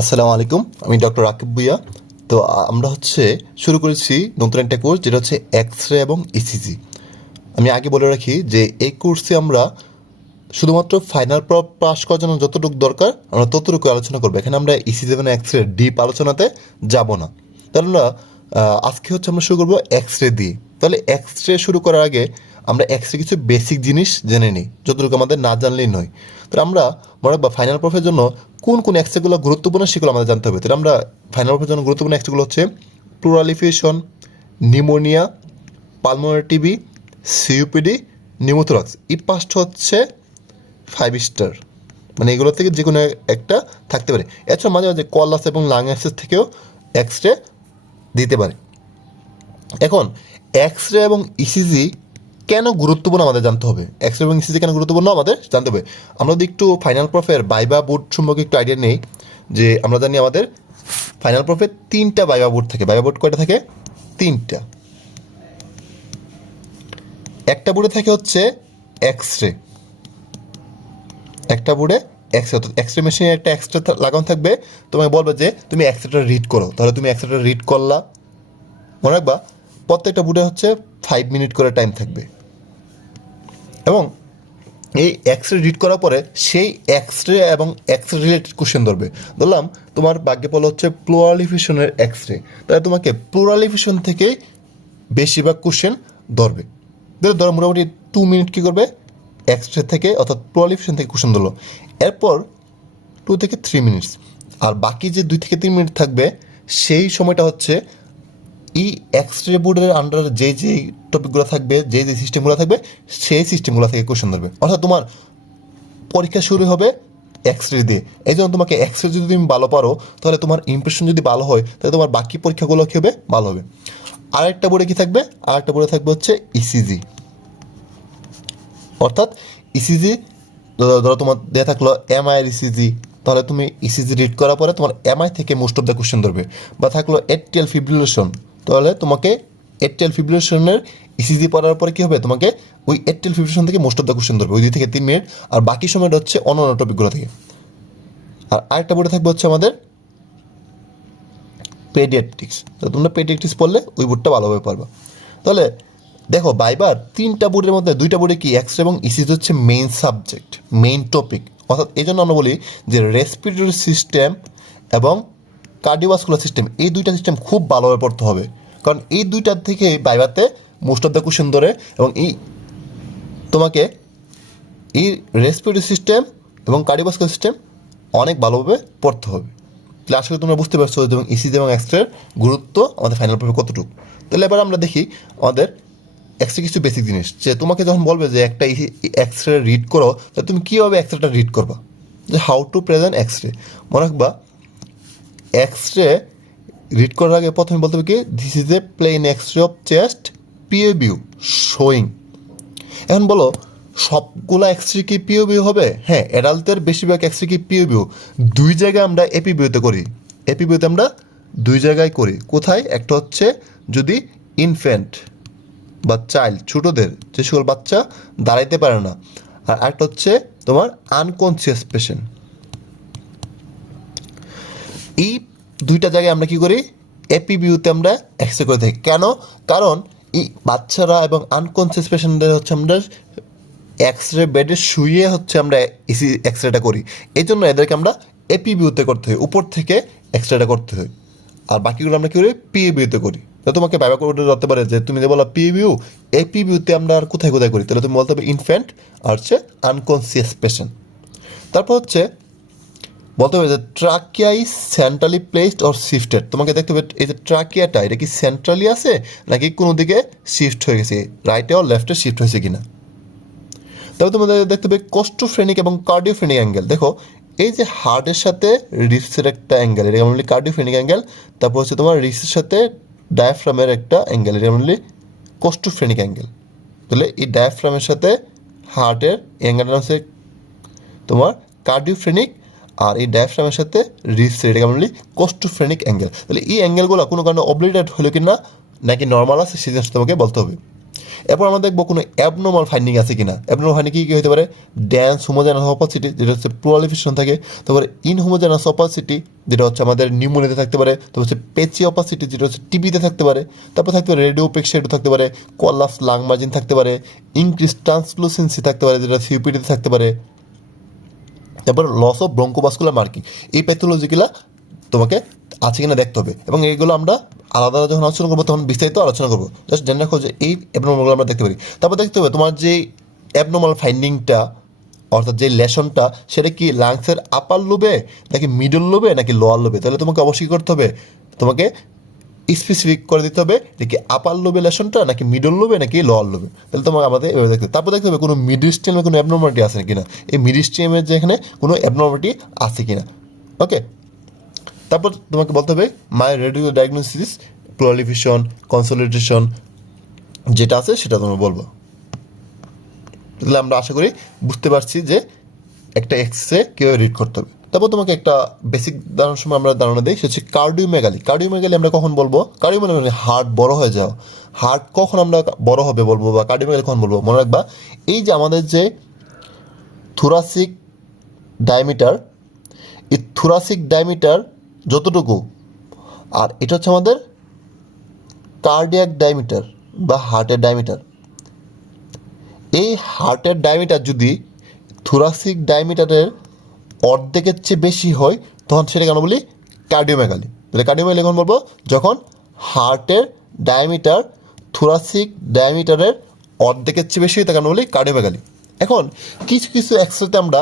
আসসালামু আলাইকুম, আমি ডক্টর রাকিব ভুইয়া। তো আমরা শুরু করেছি নতুন একটা কোর্স, যেটা হচ্ছে এক্স রে এবং ইসিজি। আমি আগে বলে রাখি যে এই কোর্সে আমরা শুধুমাত্র ফাইনাল পাস করার জন্য যতটুকু দরকার আমরা ততটুকু আলোচনা করবো। এখানে আমরা ইসিজি এবং এক্স রে ডিপ আলোচনাতে যাব না। তাহলে আমরা আজকে আমরা শুরু করবো এক্স রে দিয়ে। তাহলে এক্স রে শুরু করার আগে আমরা এক্স রে কিছু বেসিক জিনিস জেনে নিই, যতটুকু আমাদের না জানলেই নয়। তাহলে আমরা মনে রাখবো ফাইনাল প্রফের জন্য কোন কোন এক্স রেগুলো গুরুত্বপূর্ণ সেগুলো আমাদের জানতে হবে। তাহলে আমরা ফাইনাল প্রফের জন্য গুরুত্বপূর্ণ এক্স রেগুলো হচ্ছে প্লুরালিফিকেশন, নিউমোনিয়া, পালমোনারি টিবি, সিইউপিডি, নিউমোথোরাক্স। এই পাঁচটা হচ্ছে 5 স্টার, মানে এগুলো থেকে যে কোনো একটা থাকতে পারে। এছাড়া মাঝে মাঝে কলাস এবং লাং অ্যাক্সেস থেকেও এক্স রে দিতে পারে। এখন এক্স রে এবং ইসিজি কেন গুরুত্বপূর্ণ আমাদের জানতে হবে। এক্স রে এবং ইসিজি কেন গুরুত্বপূর্ণ আমাদের জানতে হবে। আমরা যদি একটু ফাইনাল প্রফের বাইবা বোর্ড সম্পর্কে একটু আইডিয়া নেই, যে আমরা জানি আমাদের ফাইনাল প্রফের 3টা বাইবা বোর্ড থাকে। বাইবা বোর্ড কয়টা থাকে? 3টা। একটা বোর্ডে থাকে এক্স রে, একটা বোর্ডে এক্স রে, অর্থাৎ এক্স রে মেশিনে একটা এক্স রে লাগানো থাকবে। তোমাকে বলবে যে তুমি এক্স রেটা রিড করো, তাহলে তুমি এক্স রেটা রিড করলা। মনে রাখবা প্রত্যেকটা বোর্ডে 5 মিনিট করে টাইম থাকবে, এবং এই এক্স রে রিড করার পরে সেই এক্স রে এবং এক্স রে রিলেটেড কোশ্চেন ধরবে। ধরলাম তোমার ভাগ্যে পড়লো প্লুরালিফিকেশনের এক্স রে, তাহলে তোমাকে প্লুরালিফিকেশন থেকে বেশিরভাগ কোশ্চেন ধরবে। ধরো মোটামুটি 2 মিনিট কী করবে, এক্স রে থেকে অর্থাৎ প্লুরালিফিকেশন থেকে কোশ্চেন ধরলো। এরপর 2 থেকে 3 মিনিটস, আর বাকি যে 2 থেকে 3 মিনিট থাকবে সেই সময়টা এই এক্স রে বোর্ডের আন্ডার যেই টপিকগুলো থাকবে, যেই সিস্টেমগুলো থাকবে, সেই সিস্টেমগুলো থেকে কোশ্চেন ধরবে। অর্থাৎ তোমার পরীক্ষা শুরু হবে এক্স রে দিয়ে। এই জন্য তোমাকে এক্স রে যদি তুমি ভালো পারো, তাহলে তোমার ইমপ্রেশন যদি ভালো হয়, তাহলে তোমার বাকি পরীক্ষাগুলো কী হবে, ভালো হবে। আরেকটা বোর্ডে কী থাকবে? আরেকটা বোর্ডে থাকবে ইসিজি। অর্থাৎ ইসিজি ধরো তোমার দেওয়া থাকলো এমআই ইসিজি, তাহলে তুমি ইসিজি রিড করার পরে তোমার এমআই থেকে মোস্ট অফ দ্য কোশ্চেন ধরবে। বা থাকলো এটিএল ফিব্রিলেশন, তাহলে তোমাকে এটিএল ফিব্রিলেশনের ইসিজি পড়ার পরে কী হবে, তোমাকে ওই এটিএল ফিব্রিলেশন থেকে মোস্ট অফ দ্য কোশ্চেন ধরবে, ওই 2 থেকে 3 মিনিট। আর বাকি সময়টা অন্য টপিকগুলো থেকে। আর আরেকটা বোর্ডে থাকবে আমাদের পেডিয়াট্রিক্স, তো তোমরা পেডিয়াট্রিক্স পড়লে ওই বোর্ডটা ভালোভাবে পারবা। তাহলে দেখো বাইবার 3টা বোর্ডের মধ্যে 2টা বোর্ডে কি এক্স রে এবং ECG main subject, main topic. অর্থাৎ এই জন্য আমরা বলি যে রেসপিরেটরি সিস্টেম এবং কার্ডিওভাস্কুলার সিস্টেম, এই 2টা সিস্টেম খুব ভালোভাবে পড়তে হবে, কারণ এই 2টার থেকে বাইবাতে মোস্ট অফ দ্য কোশ্চেন ধরে। এবং তোমাকে এই রেসপিরেটরি সিস্টেম এবং কার্ডিওভাস্কুলার সিস্টেম অনেক ভালোভাবে পড়তে হবে। তাহলে আশা করি তোমরা বুঝতে পারছো এবং ইসিজি এবং এক্স রের গুরুত্ব আমাদের ফাইনাল পেপারে কতটুকু। তাহলে এবার আমরা দেখি আমাদের এক্স রে কিছু বেসিক জিনিস, যে তোমাকে যখন বলবে যে একটা এক্স রে রিড করো, তাহলে তুমি কীভাবে এক্স রেটা রিড করবা, যে how to present X ray. মনে রাখবা এক্স রে রিড করার আগে প্রথমে বলতে হবে কি, this is a plain X ray of chest PO view showing. এখন বলো সবগুলো এক্স রে কি পিও ভিউ হবে? হ্যাঁ, অ্যাডাল্টের বেশিরভাগ এক্স রে কি পিও ভিউ। 2 জায়গায় আমরা এপি ভিউতে করি, এপি ভিউতে আমরা 2 জায়গায় করি। কোথায়? একটা যদি ইনফ্যান্ট বা চাইল্ড, ছোটোদের, যে সকল বাচ্চা দাঁড়াইতে পারে না। আর আরেকটা তোমার আনকনসিয়াস পেশেন্ট। এই 2টা জায়গায় আমরা কি করি, এপি ভিউতে আমরা এক্স রে করে থাকি। কেন? কারণ এই বাচ্চারা এবং আনকনসিয়াস পেশেন্টদের আমরা এক্স রে বেডে শুয়ে আমরা এক্স রেটা করি। এই জন্য এদেরকে আমরা এপি ভিউতে করতে হয়, উপর থেকে এক্স রেটা করতে হয়। আর বাকিগুলো আমরা কী করি, পি ভিউতে করি। তো তোমাকে বাইবা করে ধরতে পারে যে তুমি যে বলো পি ভিউ, এপি ভিউতে আমরা আর কোথায় কোথায় করি, তাহলে তুমি বলতে হবে ইনফ্যান্ট আর আনকনসিয়াস পেশেন্ট। তারপর বলতে হবে যে trachea is centrally placed or shifted. তোমাকে দেখতে হবে এই যে ট্রাকিয়াটা, এটা কি সেন্ট্রালি আছে নাকি কোনো দিকে শিফট হয়ে গেছে, রাইটে আর লেফটে শিফট হয়েছে কিনা। তবে তোমাদের দেখতে হবে কোস্টোফ্রেনিক এবং কার্ডিওফ্রেনিক অ্যাঙ্গেল। দেখো এই যে হার্টের সাথে রিপসের একটা অ্যাঙ্গেল, এটা বলি কার্ডিওফ্রেনিক অ্যাঙ্গেল। তারপর তোমার রিপসের সাথে ডায়াফ্রামের একটা অ্যাঙ্গেল, এটা বলি কোস্টোফ্রেনিক অ্যাঙ্গেল। তাহলে এই ডায়াফ্রামের সাথে হার্টের অ্যাঙ্গেলটা তোমার কার্ডিওফ্রেনিক, আর এই ডায়াফ্রামের সাথে রিপসের, এটাকে বলি কোস্টোফ্রেনিক অ্যাঙ্গেল। তাহলে এই অ্যাঙ্গেলগুলো কোনো কারণে অবলিটেড হলো কি না, নাকি নর্মাল আছে, সেই জিনিসটা তোমাকে বলতে হবে। এরপর আমরা দেখবো কোনো অ্যাবনর্মাল ফাইন্ডিং আছে কিনা। অ্যাবনর্মাল ফাইন্ডিং কী কী হতে পারে? ড্যান্স হোমোজেনাস অপাসিটি, যেটা হচ্ছে প্লুরালিফিকেশন থাকে। তারপরে ইনহোমোজেনাস অপাসিটি, যেটা হচ্ছে আমাদের নিউমোনিয়াতে থাকতে পারে। তারপর হচ্ছে পেচি অপাসিটি, যেটা হচ্ছে টিবিতে থাকতে পারে। তারপর থাকতে পারে রেডিও পেক শেডো থাকতে পারে, কলাপস লাং মার্জিন থাকতে পারে, ইনক্রিজ ট্রান্সলুসেন্সি থাকতে পারে, যেটা সিওপিডিতে থাকতে পারে। তারপর লস অফ ব্রঙ্কোভাস্কুলার মার্কিং, এই প্যাথোলজিগুলো তোমাকে আছে কিনা দেখতে হবে, এবং এইগুলো আমরা আলাদা আলাদা যখন আলোচনা করবো তখন বিস্তারিত আলোচনা করবো। জাস্ট জেনে রাখো যে এই অ্যাবনর্মালগুলো আমরা দেখতে পারি। তারপর দেখতে হবে তোমার যে অ্যাবনর্মাল ফাইন্ডিংটা, অর্থাৎ যে লেশনটা, সেটা কি লাংসের আপার লোবে নাকি মিডল লোবে নাকি লোয়ার লোবে। তাহলে তোমাকে অবশ্যই করতে হবে, তোমাকে স্পেসিফিক করে দিতে হবে নাকি আপার লোবে লেশনটা নাকি মিডল লোবে নাকি লোয়ার লোবে। তাহলে তোমাকে আমাদের এভাবে দেখতে হবে। তারপর দেখতে হবে কোনো মিডস্ট্রিমে কোনো অ্যাবনর্মালিটি আছে কিনা, এই মিডস্ট্রিমের যে এখানে কোনো অ্যাবনর্মালিটি আছে কিনা। ওকে, তারপর তোমাকে বলতে হবে মাই রেডিও ডায়াগনোসিস, প্লুরালিফিকেশন, কনসলিডেশন যেটা আছে সেটা তোমরা বলবো। তাহলে আমরা আশা করি বুঝতে পারছি যে একটা এক্সরে কীভাবে রিড করতে হবে। তারপর তোমাকে একটা বেসিক ধারণার সময় আমরা ধারণা দিই, সেটা হচ্ছে কার্ডিওমেগালি। কার্ডিওমেগালি আমরা কখন বলবো? কার্ডিওমেগালি মানে হার্ট বড় হয়ে যাও। হার্ট কখন আমরা বড় হবে বলবো, বা কার্ডিওমেগালি কখন বলবো? মনে রাখবা, এই যে আমাদের যে থোরাসিক ডায়ামিটার, এই থোরাসিক ডায়ামিটার যতটুকু, আর এটা হচ্ছে আমাদের কার্ডিয়াক ডায়ামিটার বা হার্টের ডায়ামিটার। এই হার্টের ডায়ামিটার যদি থোরাসিক ডায়ামিটারের অর্ধেকের চেয়ে বেশি হয়, তখন সেটা কেন বলি? কার্ডিওমেগালি। তাহলে কার্ডিওমেগালি কখন বলবো? যখন হার্টের ডায়ামিটার থোরাসিক ডায়ামিটারের অর্ধেকের চেয়ে বেশি হয়, তা কেন বলি? কার্ডিওমেগালি। এখন কিছু কিছু এক্সরেতে আমরা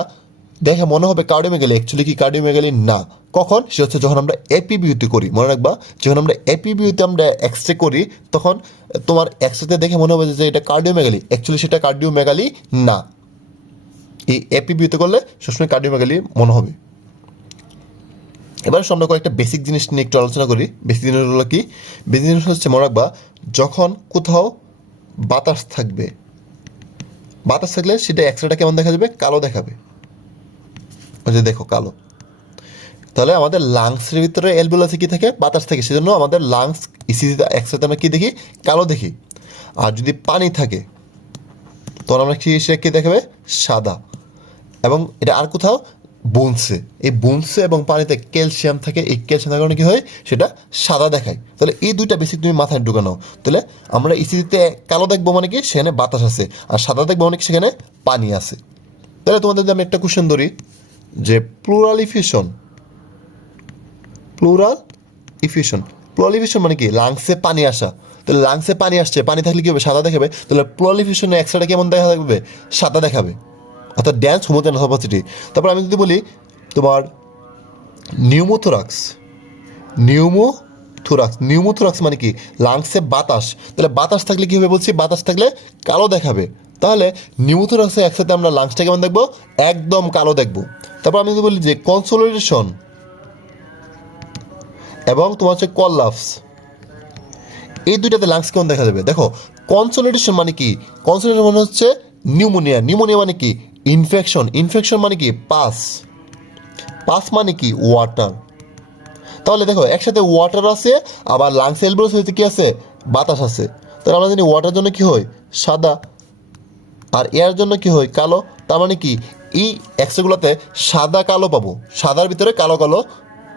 দেখে মনে হবে কার্ডিওমেগালি, অ্যাকচুয়ালি কি কার্ডিওমেগালি না। কখন? সে হচ্ছে যখন আমরা এপিবিউতে করি। মনে রাখবা, যখন আমরা এপিবিউতে আমরা এক্সরে করি, তখন তোমার এক্সরেতে দেখে মনে হবে যে এটা কার্ডিওমেগালি, অ্যাকচুয়ালি সেটা কার্ডিওমেগালি না। এই এপিবিউতে করলে সবসময় কার্ডিওমেগালি মনে হবে। এবার আমরা কয়েকটা বেসিক জিনিস নিয়ে একটু আলোচনা করি। বেসিক জিনিসগুলো কি? বেসিক জিনিস হচ্ছে মনে রাখবা, যখন কোথাও বাতাস থাকবে, বাতাস থাকলে সেটা এক্সরেটা কেমন দেখা যাবে? কালো দেখাবে। ওই যে দেখো কালো। তাহলে আমাদের লাংসের ভিতরে অ্যালভিওলাসে কি থাকে? বাতাস থাকে, সেজন্য আমাদের লাংস ইসিজিতে এক্সরেতে আমরা কী দেখি? কালো দেখি। আর যদি পানি থাকে তখন আমরা সেটা কী দেখাবে? সাদা। এবং এটা আর কোথাও বোনসে, এই বোনসে এবং পানিতে ক্যালসিয়াম থাকে, এই ক্যালসিয়াম থাকার কারণে কী হয়? সেটা সাদা দেখায়। তাহলে এই দুইটা বেসিক তুমি মাথায় ঢুকানো। তাহলে আমরা ইসিজিতে কালো দেখবো মানে কি? সেখানে বাতাস আছে, আর সাদা দেখবো মানে কি? সেখানে পানি আছে। তাহলে তোমাদের যদি আমি একটা কোশ্চেন ধরি যে প্লুরালিফিকেশন, প্লুরালিফিকেশন মানে কি? লাংসে পানি আসা। তাহলে লাংসে পানি আসছে, পানি থাকলে কী হবে? সাদা দেখাবে। তাহলে প্লুরালিফিকেশনে এক্সরেটা কেমন দেখা থাকবে? সাদা দেখাবে, অর্থাৎ ড্যান্স হোমোজেনাস অপাসিটি। তারপর আমি যদি বলি তোমার নিউমোথোরাক্স মানে কি? লাংসে বাতাস। তাহলে বাতাস থাকলে কী হবে বলছি? বাতাস থাকলে কালো দেখাবে। তাহলে নিউমোথোরাক্সে একসাথে আমরা লাংসটা কেমন দেখবো? একদম কালো দেখবো। তারপর আমি যদি বলি যে কনসোলিডেশন এবং তোমার হচ্ছে কলাপস, এই দুইটাতে লাংস কেমন দেখা যাবে? দেখো, কনসোলিডেশন মানে কি? কনসোলিডেশন মানে হচ্ছে নিউমোনিয়া মানে কি? ইনফেকশন মানে কি? পাস মানে কি? ওয়াটার। তাহলে দেখো, একসাথে ওয়াটার আছে, আবার লাংস অ্যালভিওলাস হইতে কি আছে? বাতাস আছে। তাহলে আমরা জানি ওয়াটার জন্য কি হয়? সাদা, আর এয়ার জন্য কি হয়? কালো। তার মানে কি? এই এক্সরেগুলোতে সাদা কালো পাবো, সাদার ভিতরে কালো কালো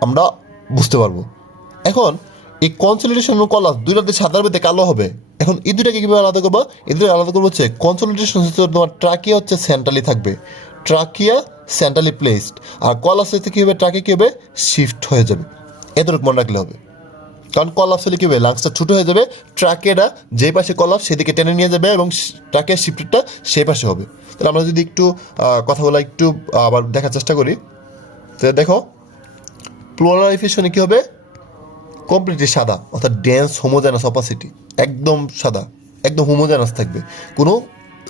আমরা বুঝতে পারবো। এখন এই কনসোলিডেশন এবং কলাপস দুইটাতে সাদার ভিতরে কালো হবে। এখন এই দুইটাকে কীভাবে আলাদা করবো? এই দুটো আলাদা করবো হচ্ছে কনসোলিডেশন হচ্ছে তোমার ট্রাকিয়া হচ্ছে সেন্ট্রালি থাকবে, ট্রাকিয়া সেন্ট্রালি প্লেসড, আর কলাপস হচ্ছে কী হবে? ট্রাকিয়া কী হবে? শিফট হয়ে যাবে। এতটুকু মনে রাখলে হবে। কারণ কলাপস হলে কী হবে? লাংসটা ছোটো হয়ে যাবে, ট্রাকিয়াটা যেই পাশে কলাপস সেদিকে টেনে নিয়ে যাবে, এবং ট্রাকিয়ার শিফটটা সেই পাশে হবে। তাহলে আমরা যদি একটু কথাগুলো একটু আবার দেখার চেষ্টা করি, তাহলে দেখো, প্লুরালিফিকেশনে কী হবে? কমপ্লিটলি সাদা, অর্থাৎ ডেন্স হোমোজেনাস অপাসিটি, একদম সাদা, একদম হোমোজেনাস থাকবে, কোনো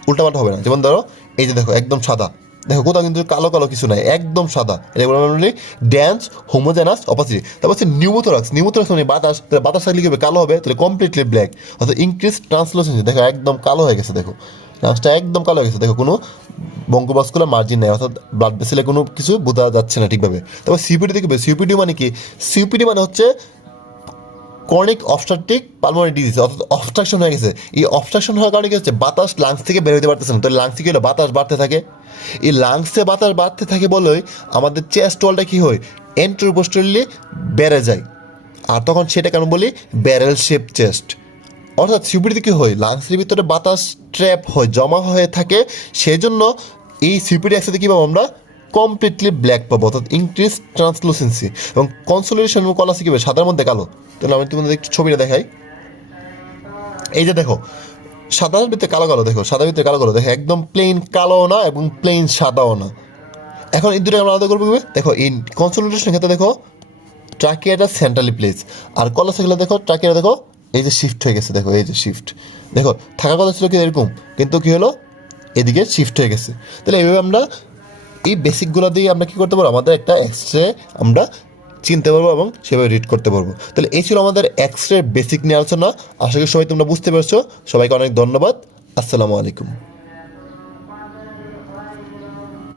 উল্টাপাল্টা হবে না। যেমন ধরো এই যে দেখো, একদম সাদা, দেখো কোথাও কিন্তু কালো কালো কিছু নাই, একদম সাদা। এটা বলি ড্যান্স হোমোজেনাস অপাসিটি। তারপর হচ্ছে নিউমোথোরাক্স মানে বাতাস। তাহলে বাতাস থাকলে কী হবে? কালো হবে। তাহলে কমপ্লিটলি ব্ল্যাক, অর্থাৎ ইনক্রিজ ট্রান্সলুসেন্সি। দেখো একদম কালো হয়ে গেছে, দেখো লাংসটা একদম কালো হয়ে গেছে, দেখো কোনো বঙ্কোভাস্কুলার মার্জিন নেই, অর্থাৎ ব্লাড ভেসেলে কোনো কিছু বোঝা যাচ্ছে না ঠিকভাবে। তারপর সিপিডি দেখবে, সিপিডি মানে কি? সিপিডি মানে হচ্ছে ক্রনিক অবস্ট্রাকটিভ পালমোনারি ডিজিজ, অর্থাৎ অবস্ট্রাকশন হয়ে গেছে। এই অবস্ট্রাকশন হওয়ার কারণে কি হচ্ছে, বাতাস লাংস থেকে বের হতে পারতেছে না। তো লাংসে কি হলো, বাতাস বাড়তে থাকে। এই লাংসে বাতাস বাড়তে থাকে বলেই আমাদের চেস্ট ওয়ালটা কী হয়, এন্ট্রোপোস্টারলি বেড়ে যায়। আর তখন সেটা কেন বলি, ব্যারেল শেপ চেস্ট। অর্থাৎ সিপিডিতে কী হয়, লাংসের ভিতরে বাতাস ট্র্যাপ হয়, জমা হয়ে থাকে। সেই জন্য এই সিপিডি একসাথে কী পাবো আমরা, কমপ্লিটলি ব্ল্যাক পাবো, অর্থাৎ ইনক্রিজ ট্রান্সলুসেন্সি। এবং কনসোলিডেশন কলাসি কী হবে, সাদার মধ্যে কালো। তাহলে আমি তোমাদের একটু ছবিটা দেখাই। এই যে দেখো, সাদার ভিতরে কালো কালো, দেখো সাদার ভিতরে কালো কালো, দেখো একদম প্লেন কালো না এবং প্লেন সাদাও না। এখন এই দুটো আমরা আলাদা করবো কীভাবে, দেখো এই কনসোলিডেশনের ক্ষেত্রে দেখো ট্রাকিয়াটা সেন্ট্রালি প্লেস, আর কলাসিগুলো দেখো ট্রাকিয়াটা দেখো এই যে শিফট হয়ে গেছে, দেখো এই যে শিফট, দেখো থাকার কথা ছিল কি এরকম, কিন্তু কী হলো, এদিকে শিফট হয়ে গেছে। তাহলে এইভাবে আমরা এই বেসিকগুলো দিয়ে আমরা কী করতে পারবো, আমাদের একটা এক্সরে আমরা চিনতে পারবো এবং সেভাবে রিড করতে পারবো। তাহলে এই ছিল আমাদের এক্সরে বেসিক নিয়ে আলোচনা। আশা করি সবাই তোমরা বুঝতে পেরেছো। সবাইকে অনেক ধন্যবাদ। আসসালামু আলাইকুম।